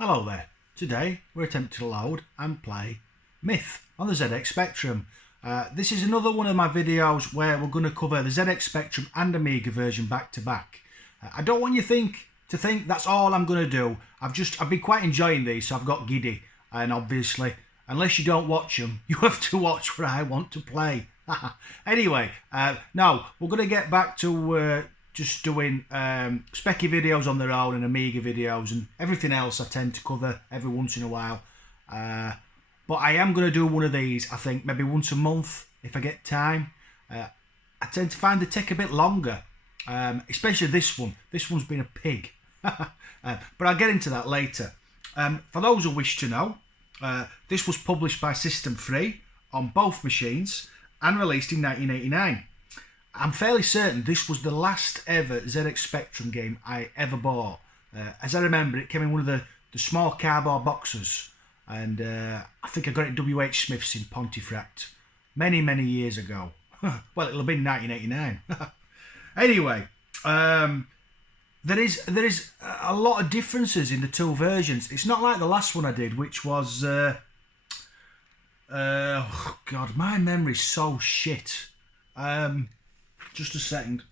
Hello there. Today we're attempting to load and play Myth on the ZX Spectrum. This is another one of my videos where we're going to cover the ZX Spectrum and Amiga version back to back. I don't want you to think that's all I'm going to do. I've been quite enjoying these, so I've got giddy. And obviously, unless you don't watch them, you have to watch what I want to play. Anyway, now we're going to get back to just doing specky videos on their own and Amiga videos, and everything else I tend to cover every once in a while. But I am going to do one of these, I think, maybe once a month if I get time. I tend to find they take a bit longer, especially this one. This one's been a pig. But I'll get into that later. For those who wish to know, this was published by System 3 on both machines and released in 1989. I'm fairly certain this was the last ever ZX Spectrum game I ever bought. As I remember, it came in one of the small cardboard boxes, and I think I got it at WH Smith's in Pontefract many years ago. Well, it'll have been 1989. Anyway, there is a lot of differences in the two versions. It's not like the last one I did, which was oh God, my memory's so shit. Just a second.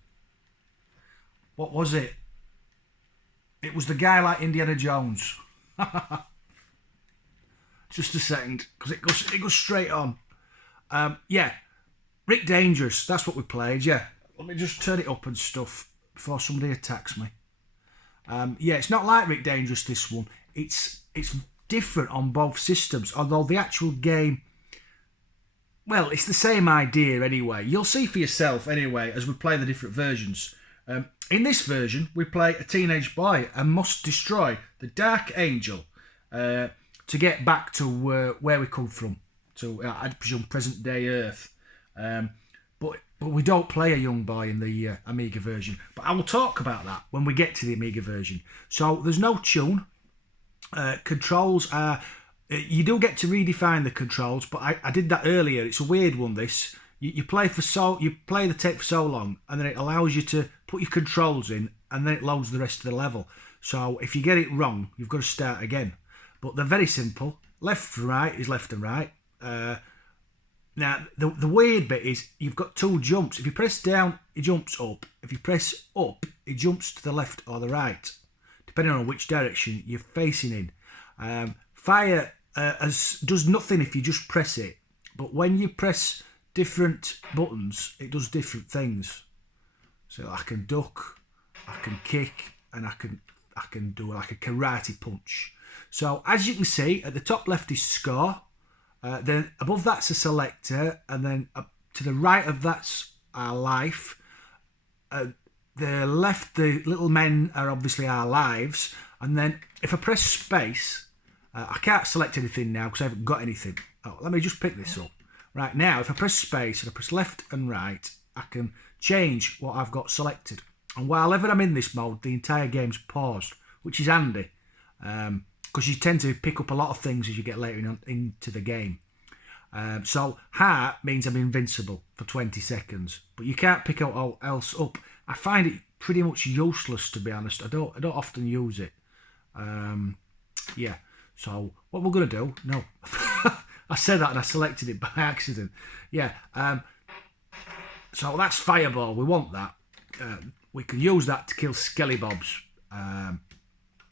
What was it? It was the guy like Indiana Jones. Just a second, because it goes straight on. Yeah, Rick Dangerous. That's what we played. Yeah, let me just turn it up and stuff before somebody attacks me. Yeah, it's not like Rick Dangerous. This one, it's different on both systems. Although the actual game, well, it's the same idea anyway. You'll see for yourself anyway as we play the different versions. In this version, we play a teenage boy and must destroy the Dark Angel to get back to where we come from, to I presume present day Earth. But we don't play a young boy in the Amiga version. But I will talk about that when we get to the Amiga version. So there's no tune. Controls are... You do get to redefine the controls, but I did that earlier. It's a weird one, this. You play the tape for so long, and then it allows you to put your controls in, and then it loads the rest of the level. So if you get it wrong, you've got to start again. But they're very simple. Left and right is left and right. Now, the weird bit is you've got two jumps. If you press down, it jumps up. If you press up, it jumps to the left or the right, depending on which direction you're facing in. Fire does nothing if you just press it, but when you press different buttons, it does different things. So I can duck, I can kick, and I can do like a karate punch. So as you can see, at the top left is score. Then above that's a selector, and then up to the right of that's our life. The left, the little men are obviously our lives, and then if I press space, I can't select anything now because I haven't got anything. Oh, let me just pick this up. Right now, if I press space and I press left and right, I can change what I've got selected. And while ever I'm in this mode, the entire game's paused, which is handy. Because you tend to pick up a lot of things as you get later into the game. So heart means I'm invincible for 20 seconds, but you can't pick out all else up. I find it pretty much useless, to be honest. I don't often use it. Yeah. So what we're gonna do? No, I said that and I selected it by accident. Yeah. So that's fireball. We want that. We can use that to kill skellybobs.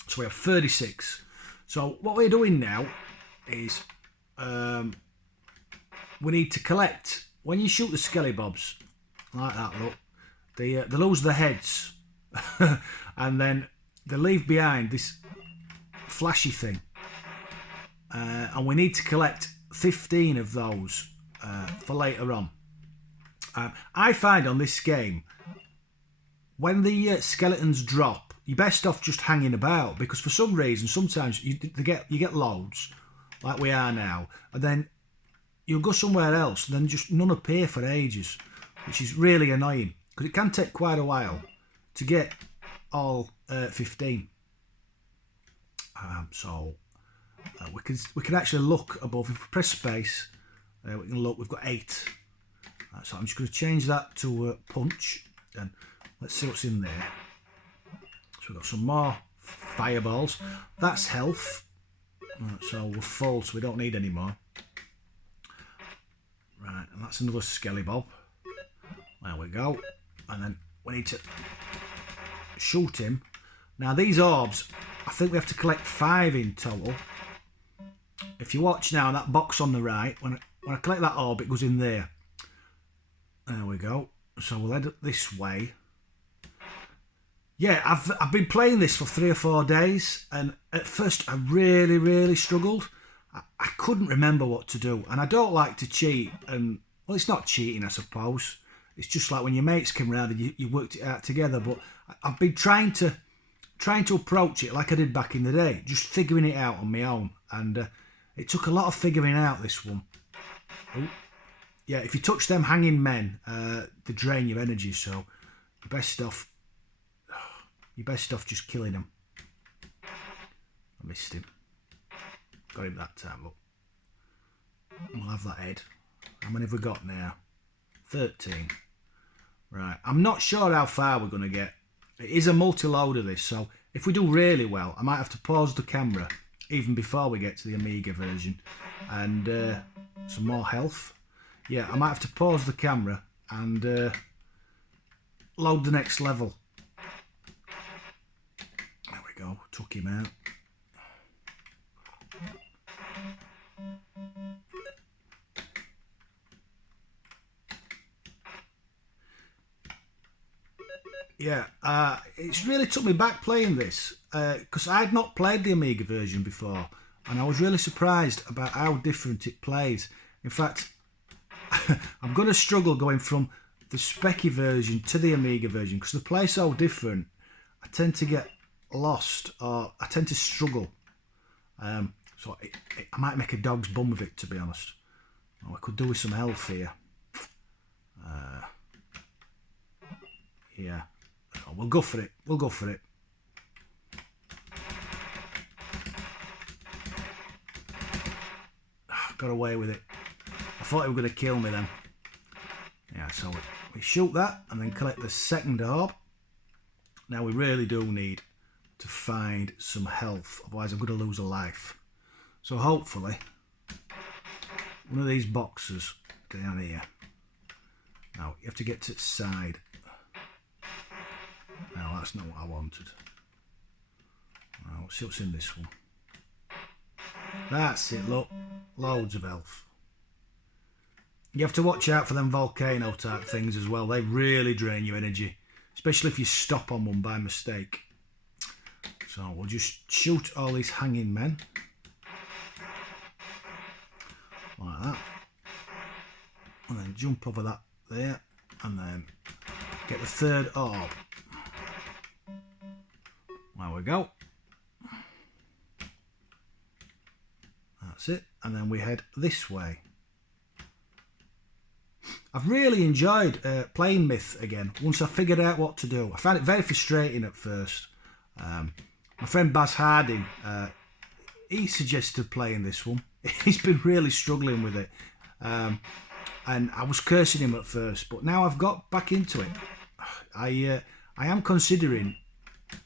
So we have 36. So what we're doing now is we need to collect. When you shoot the skellybobs, like that, look, they lose their heads, and then they leave behind this flashy thing, and we need to collect 15 of those for later on. I find on this game, when the skeletons drop, you're best off just hanging about, because for some reason sometimes you get loads like we are now, and then you'll go somewhere else and then just none appear for ages, which is really annoying because it can take quite a while to get all 15. So we can actually look above. If we press space, we can look. We've got 8. So I'm just going to change that to punch, and let's see what's in there. So we've got some more fireballs. That's health. Right, so we're full, so we don't need any more. Right, and that's another skelly bob. There we go. And then we need to shoot him. Now these orbs, I think we have to collect 5 in total. If you watch now, that box on the right, when I collect that orb, it goes in there. There we go. So we'll head up this way. Yeah, I've been playing this for 3 or 4 days, and at first I really struggled. I couldn't remember what to do, and I don't like to cheat. And well, it's not cheating, I suppose. It's just like when your mates come round and you worked it out together. But I've been trying to approach it like I did back in the day, just figuring it out on my own, and it took a lot of figuring out, this one. Ooh. Yeah, if you touch them hanging men, they drain your energy, so you're best off just killing them. I missed him. Got him that time, look. We'll have that head. How many have we got now? 13. Right, I'm not sure how far we're going to get. It is a multi-loader, this, so if we do really well, I might have to pause the camera even before we get to the Amiga version. And some more health. Yeah, I might have to pause the camera and load the next level. There we go, took him out. Yeah, it's really took me back playing this because I'd not played the Amiga version before, and I was really surprised about how different it plays. In fact, I'm going to struggle going from the Specky version to the Amiga version because they play so different. I tend to get lost, or I tend to struggle. So I might make a dog's bum of it, to be honest. Oh, I could do with some health here. Yeah, oh, we'll go for it. We'll go for it. Got away with it. I thought he was going to kill me then. Yeah, so we shoot that and then collect the second orb. Now we really do need to find some health, otherwise I'm going to lose a life. So hopefully one of these boxes down here. Now you have to get to its side. No, that's not what I wanted. Now, let's see what's in this one. That's it, look. Loads of health. You have to watch out for them volcano type things as well. They really drain your energy, especially if you stop on one by mistake. So we'll just shoot all these hanging men. Like that. And then jump over that there. And then get the third orb. There we go. That's it. And then we head this way. I've really enjoyed playing Myth again once I figured out what to do. I found it very frustrating at first. My friend Baz Harding, he suggested playing this one. He's been really struggling with it. And I was cursing him at first, but now I've got back into it. I am considering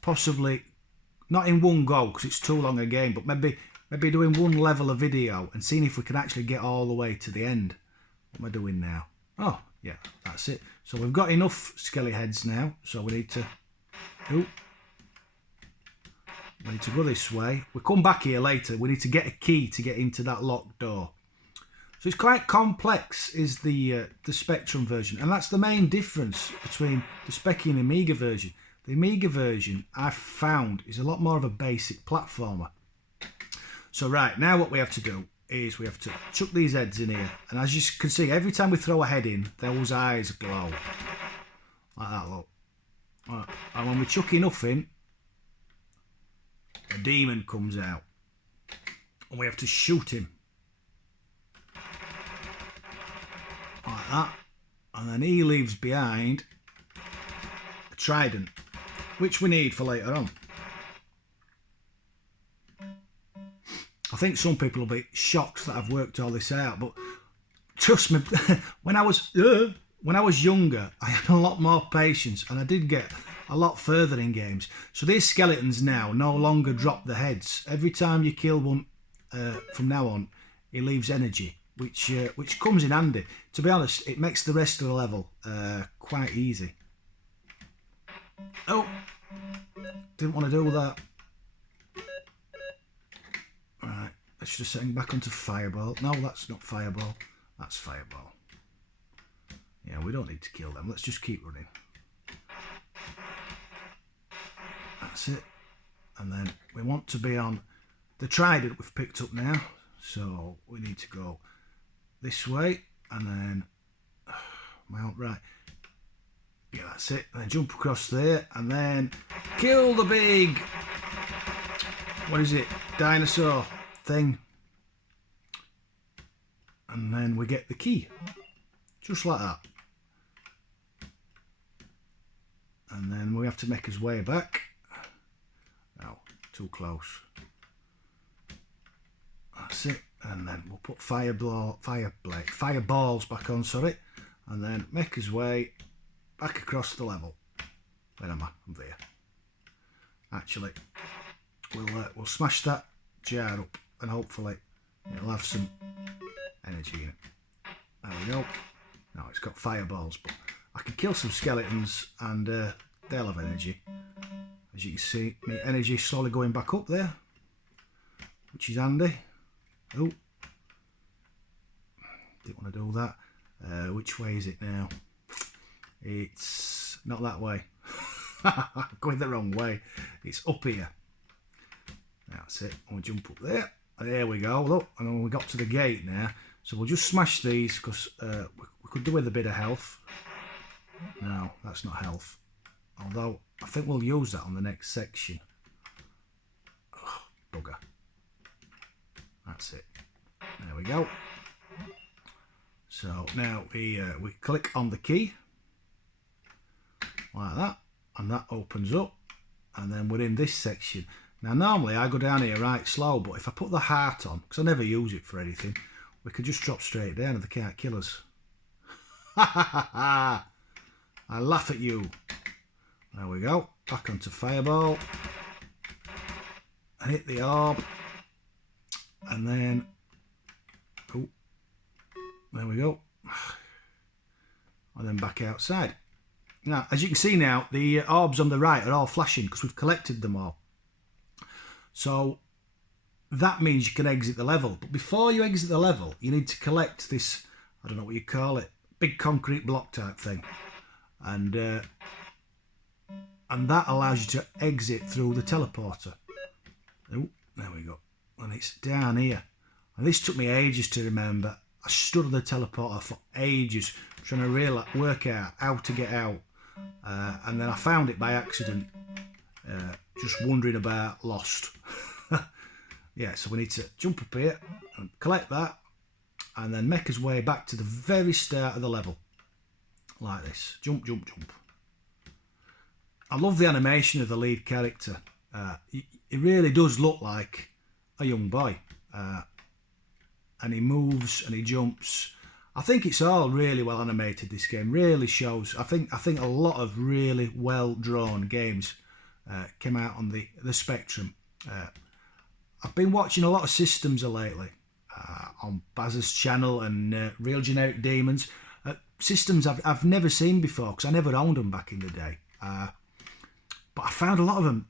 possibly, not in one go because it's too long a game, but maybe doing one level of video and seeing if we can actually get all the way to the end. What am I doing now? Oh, yeah, that's it. So we've got enough skelly heads now, so we need to... Ooh. We need to go this way. We'll come back here later. We need to get a key to get into that locked door. So it's quite complex, is the Spectrum version, and that's the main difference between the Specky and Amiga version. The Amiga version, I've found, is a lot more of a basic platformer. So right, now what we have to do is we have to chuck these heads in here, and as you can see, every time we throw a head in, those eyes glow. Like that, look. Right. And when we chuck enough in, a demon comes out. And we have to shoot him. Like that. And then he leaves behind a trident, which we need for later on. I think some people will be shocked that I've worked all this out, but trust me, when I was younger, I had a lot more patience, and I did get a lot further in games. So these skeletons now no longer drop the heads. Every time you kill one from now on, he leaves energy, which comes in handy. To be honest, it makes the rest of the level quite easy. Oh, didn't want to do that. Right, let's just setting back onto Fireball. No, that's not Fireball. That's Fireball. Yeah, we don't need to kill them. Let's just keep running. That's it. And then we want to be on the trident we've picked up now. So we need to go this way and then mount right. Yeah, that's it. And then jump across there and then kill the big, what is it, dinosaur thing. And then we get the key. Just like that. And then we have to make his way back. No, too close. That's it. And then we'll put fireballs back on, sorry. And then make his way back across the level. Where am I? I'm there. Actually, we'll smash that jar up and hopefully it'll have some energy in it. There we go. No, it's got fireballs, but I can kill some skeletons and they'll have energy. As you can see, my energy slowly going back up there, which is handy. Oh, didn't want to do that. Which way is it now? It's not that way. I'm going the wrong way. It's up here. That's it. We'll jump up there. There we go. Look, and then we got to the gate now. So we'll just smash these because we could do with a bit of health. No, that's not health. Although I think we'll use that on the next section. Oh, bugger. That's it. There we go. So now we click on the key like that, and that opens up, and then we're in this section. Now normally I go down here right slow, but if I put the heart on, because I never use it for anything, we could just drop straight down and they can't kill us. Ha ha ha ha! I laugh at you. There we go. Back onto Fireball. And hit the orb. And then... oh, there we go. And then back outside. Now, as you can see now, the orbs on the right are all flashing because we've collected them all. So that means you can exit the level. But before you exit the level, you need to collect this, I don't know what you call it, big concrete block type thing. And that allows you to exit through the teleporter. Oh, there we go. And it's down here. And this took me ages to remember. I stood on the teleporter for ages trying to work out how to get out. And then I found it by accident. Just wandering about, lost. Yeah, so we need to jump up here and collect that and then make his way back to the very start of the level. Like this. Jump, jump, jump. I love the animation of the lead character. He really does look like a young boy. And he moves and he jumps. I think it's all really well animated, this game. Really shows. I think a lot of really well drawn games came out on the Spectrum. I've been watching a lot of Systems lately on Baz's channel and Real Generic Demons. Systems I've never seen before because I never owned them back in the day. But I found a lot of them,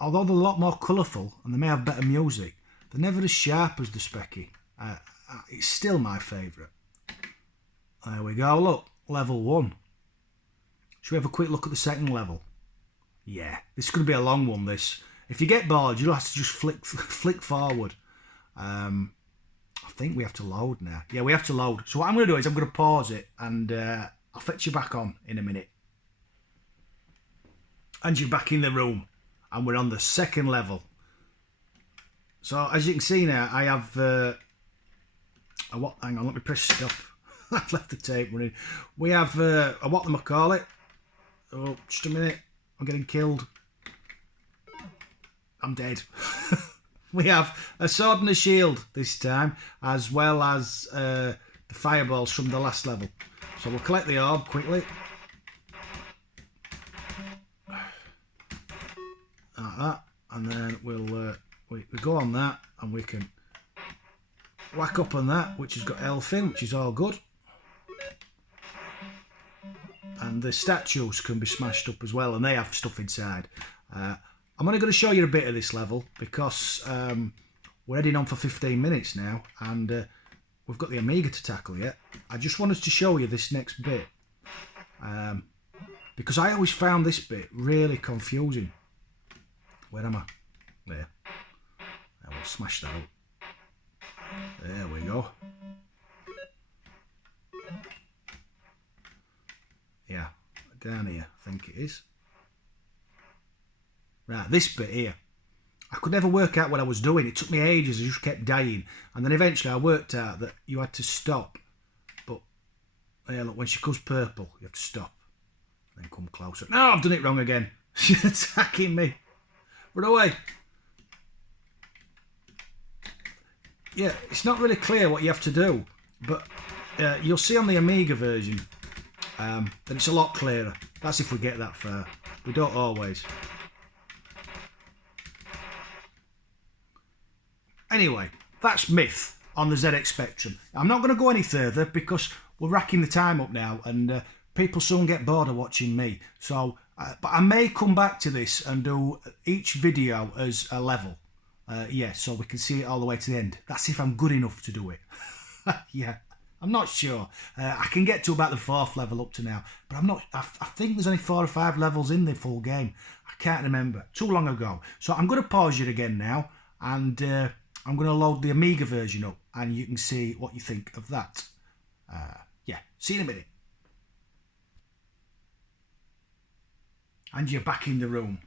although they're a lot more colourful and they may have better music, they're never as sharp as the Specky. It's still my favourite. There we go, look, level 1. Should we have a quick look at the second level? Yeah, this is going to be a long one, this. If you get bored, you'll have to just flick forward. I think we have to load now. Yeah, we have to load. So what I'm going to do is I'm going to pause it and I'll fetch you back on in a minute. And you're back in the room. And we're on the second level. So as you can see now, I have... hang on, let me press stop. I've left the tape running. We have what them I call it. Oh, just a minute. I'm getting killed. I'm dead. We have a sword and a shield this time, as well as the fireballs from the last level. So we'll collect the orb quickly. like that, and then we go on that, and we can whack up on that, which has got elf in, which is all good. And the statues can be smashed up as well, and they have stuff inside. I'm only going to show you a bit of this level because we're heading on for 15 minutes now, and we've got the Amiga to tackle yet. I just wanted to show you this next bit because I always found this bit really confusing. Where am I? There. I will smash that up. There we go. Yeah, down here, I think it is. Right, this bit here. I could never work out what I was doing. It took me ages. I just kept dying. And then eventually I worked out that you had to stop. But, yeah, look, when she goes purple, you have to stop. And then come closer. No, I've done it wrong again. She's attacking me. Run away. Yeah, it's not really clear what you have to do. But you'll see on the Amiga version that it's a lot clearer. That's if we get that far. We don't always. Anyway, that's Myth on the ZX Spectrum. I'm not going to go any further because we're racking the time up now, and people soon get bored of watching me. So, but I may come back to this and do each video as a level. Yeah, so we can see it all the way to the end. That's if I'm good enough to do it. Yeah, I'm not sure. I can get to about the 4th level up to now, but I'm not. I think there's only 4 or 5 levels in the full game. I can't remember. Too long ago. So I'm going to pause it again now, and I'm going to load the Amiga version up, and you can see what you think of that. Yeah, see you in a minute. And you're back in the room.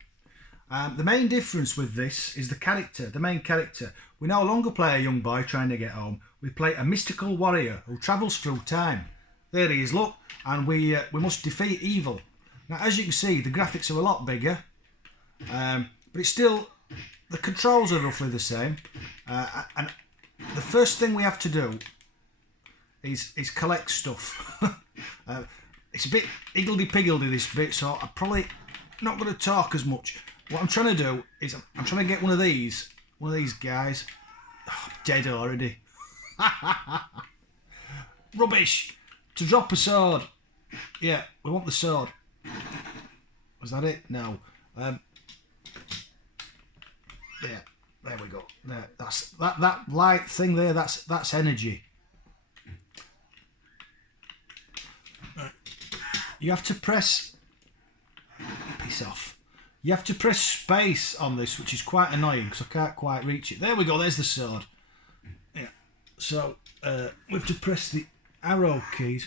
The main difference with this is the character, the main character. We no longer play a young boy trying to get home. We play a mystical warrior who travels through time. There he is, look, and we must defeat evil. Now, as you can see, the graphics are a lot bigger, but it's still, the controls are roughly the same. And the first thing we have to do is collect stuff. It's a bit higgledy-piggledy, this bit, so I'm probably not going to talk as much. What I'm trying to do is I'm trying to get one of these guys. Oh, dead already. Rubbish. To drop a sword. Yeah, we want the sword. Was that it? No. There we go. There, that's that light thing there. That's energy. You have to press. Piss off. You have to press space on this, which is quite annoying because I can't quite reach it. There we go. There's the sword. Yeah. So we have to press the arrow keys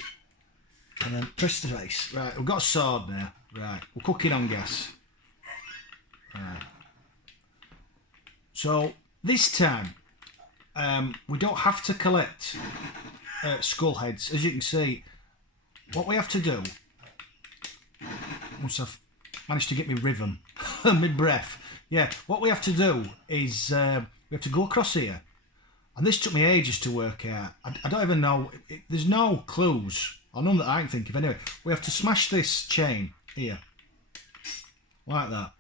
and then press the face. Right. We've got a sword now. Right. We're cooking on gas. Right. So this time we don't have to collect skull heads. As you can see, what we have to do, once I've managed to get me rhythm, my breath, yeah, what we have to do is we have to go across here, and this took me ages to work out. I don't even know, there's no clues, or none that I can think of anyway. We have to smash this chain here, like that.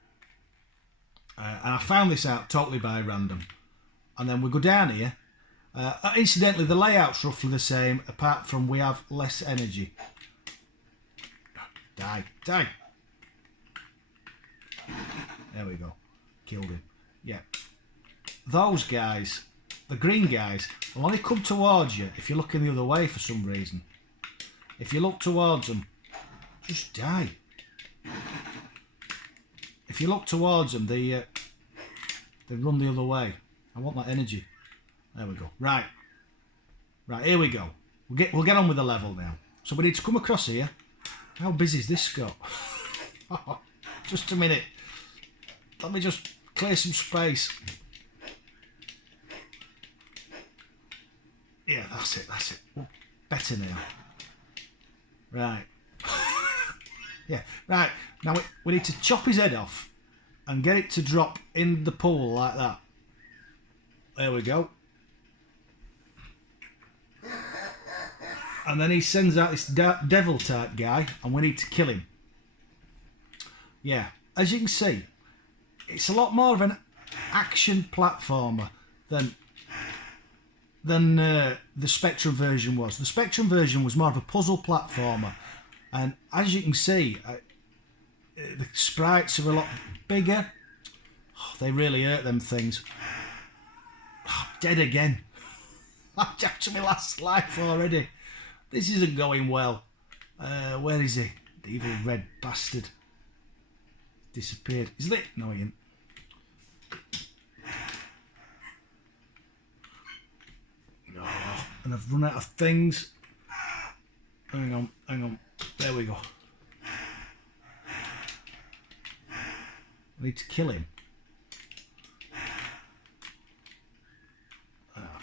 And I found this out totally by random. And then we go down here. Incidentally, the layout's roughly the same, apart from we have less energy. Die. There we go. Killed him. Yeah. Those guys, the green guys, will only come towards you if you're looking the other way for some reason. If you look towards them, just die. If you look towards them, they run the other way. I want that energy. There we go. Right, here we go. We'll get on with the level now. So we need to come across here. How busy is this got? Oh, just a minute. Let me just clear some space. Yeah, that's it. Oh, better now. Right. Yeah, right. Now we need to chop his head off and get it to drop in the pool like that. There we go. And then he sends out this devil type guy, and we need to kill him. Yeah, as you can see, it's a lot more of an action platformer than the Spectrum version was. The Spectrum version was more of a puzzle platformer, and as you can see, the sprites are a lot bigger. Oh, they really hurt them things. Oh, dead again. I'm down to my last life already. This isn't going well. Where is he? The evil red bastard. Disappeared. Is it? No, he ain't. Oh, and I've run out of things. Hang on, hang on. There we go. I need to kill him.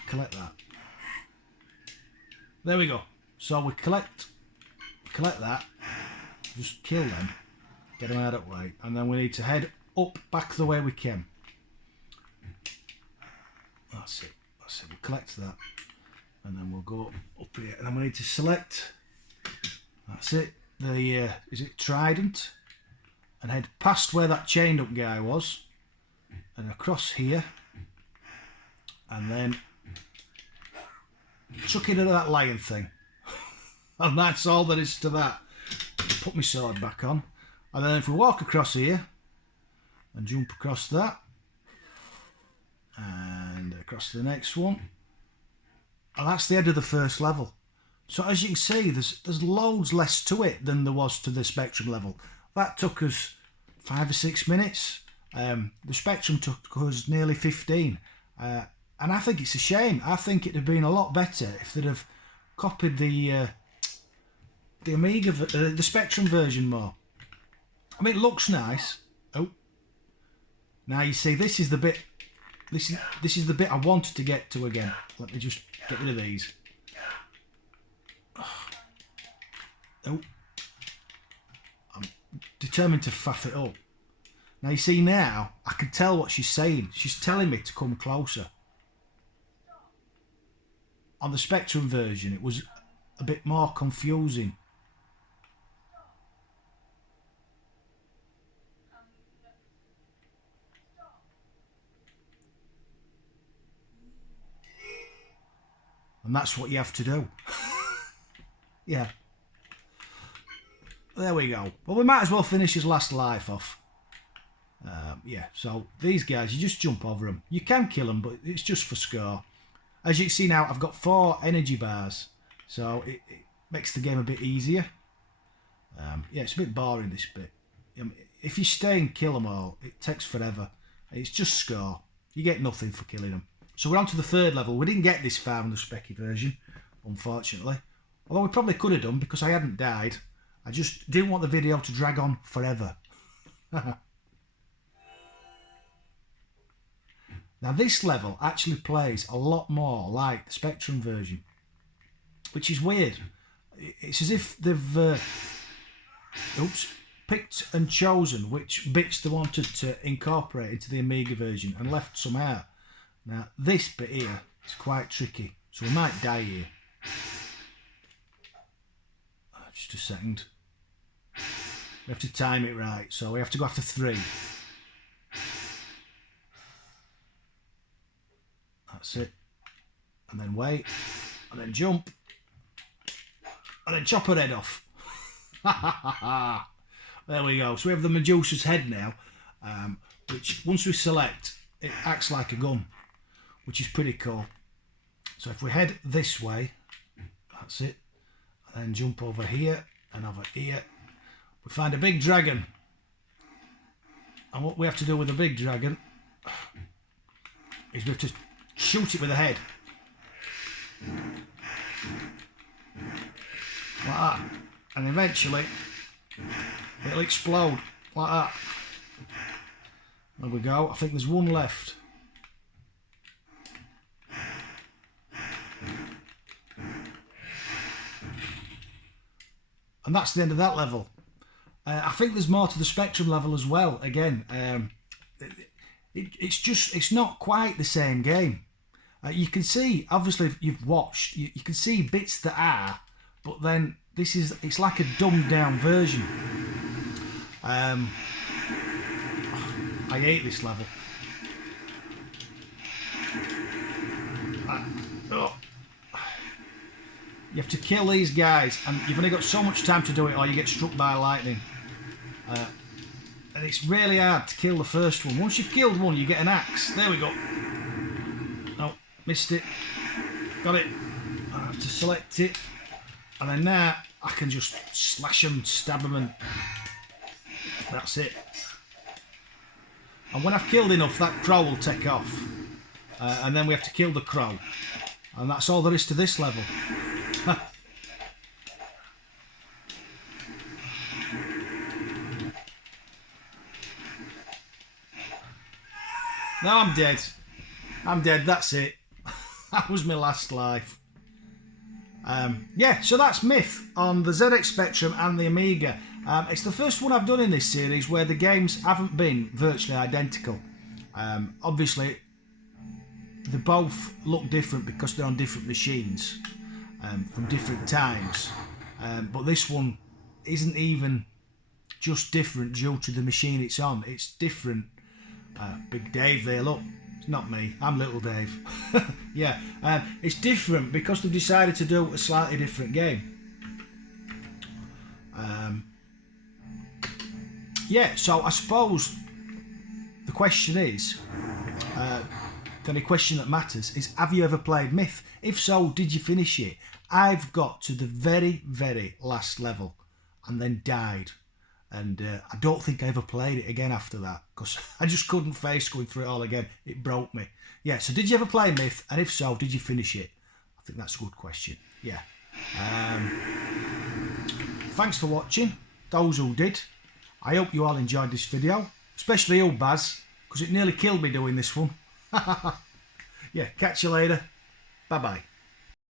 Collect that. There we go. So we collect that. Just kill them. Get them out of the way. And then we need to head up back the way we came. That's it. That's it. We'll collect that. And then we'll go up here. And then we need to select. That's it. The is it Trident? And head past where that chained up guy was. And across here. And then chuck it into that lion thing. And that's all there is to that. Put my sword back on. And then if we walk across here and jump across that and across to the next one, and that's the end of the first level. So as you can see, there's loads less to it than there was to the Spectrum level. That took us 5 or 6 minutes. The Spectrum took us nearly 15. And I think it's a shame. I think it'd have been a lot better if they'd have copied the Amiga, the Spectrum version more. I mean, it looks nice. Oh, now you see, this is the bit. This is the bit I wanted to get to again. Let me just get rid of these. Oh, I'm determined to faff it up. Now you see, now I can tell what she's saying. She's telling me to come closer. On the Spectrum version, it was a bit more confusing. And that's what you have to do. Yeah. There we go. Well, we might as well finish his last life off. Yeah, so these guys, you just jump over them. You can kill them, but it's just for score. As you can see now, I've got 4 energy bars, so it makes the game a bit easier. Yeah, it's a bit boring, this bit. If you stay and kill them all, it takes forever. It's just score. You get nothing for killing them. So we're on to the 3rd level. We didn't get this far in the Specky version, unfortunately. Although we probably could have done, because I hadn't died. I just didn't want the video to drag on forever. Now this level actually plays a lot more like the Spectrum version, which is weird. It's as if they've picked and chosen which bits they wanted to incorporate into the Amiga version and left some out. Now this bit here is quite tricky, so we might die here. Just a second. We have to time it right, so we have to go after 3. That's it. And then wait. And then jump. And then chop her head off. There we go. So we have the Medusa's head now, which once we select, it acts like a gun, which is pretty cool. So if we head this way, that's it. And then jump over here and over here. We find a big dragon. And what we have to do with the big dragon is we have to shoot it with the head. Like that. And eventually it'll explode like that. There we go. I think there's one left. And that's the end of that level. I think there's more to the Spectrum level as well. Again, it's not quite the same game. You can see, obviously, if you've watched, you can see bits that are, but then it's like a dumbed down version. I hate this level. Oh. You have to kill these guys, and you've only got so much time to do it or you get struck by lightning. And it's really hard to kill the first one. Once you've killed one, you get an axe. There we go. Oh, missed it. Got it. I have to select it. And then now I can just slash them, stab them, and that's it. And when I've killed enough, that crow will take off. And then we have to kill the crow. And that's all there is to this level. No, I'm dead. I'm dead, that's it. That was my last life. Yeah, so that's Myth on the ZX Spectrum and the Amiga. It's the first one I've done in this series where the games haven't been virtually identical. Obviously, they both look different because they're on different machines from different times. But this one isn't even just different due to the machine it's on. It's different. Big Dave there, look. It's not me, I'm Little Dave. Yeah, it's different because they've decided to do a slightly different game. Yeah, so I suppose the question is, the only question that matters is, have you ever played Myth? If so, did you finish it? I've got to the very, very last level and then died. And I don't think I ever played it again after that because I just couldn't face going through it all again. It broke me. Yeah, so did you ever play Myth? And if so, did you finish it? I think that's a good question. Yeah. Thanks for watching, those who did. I hope you all enjoyed this video, especially you, Baz, because it nearly killed me doing this one. Yeah, catch you later. Bye-bye.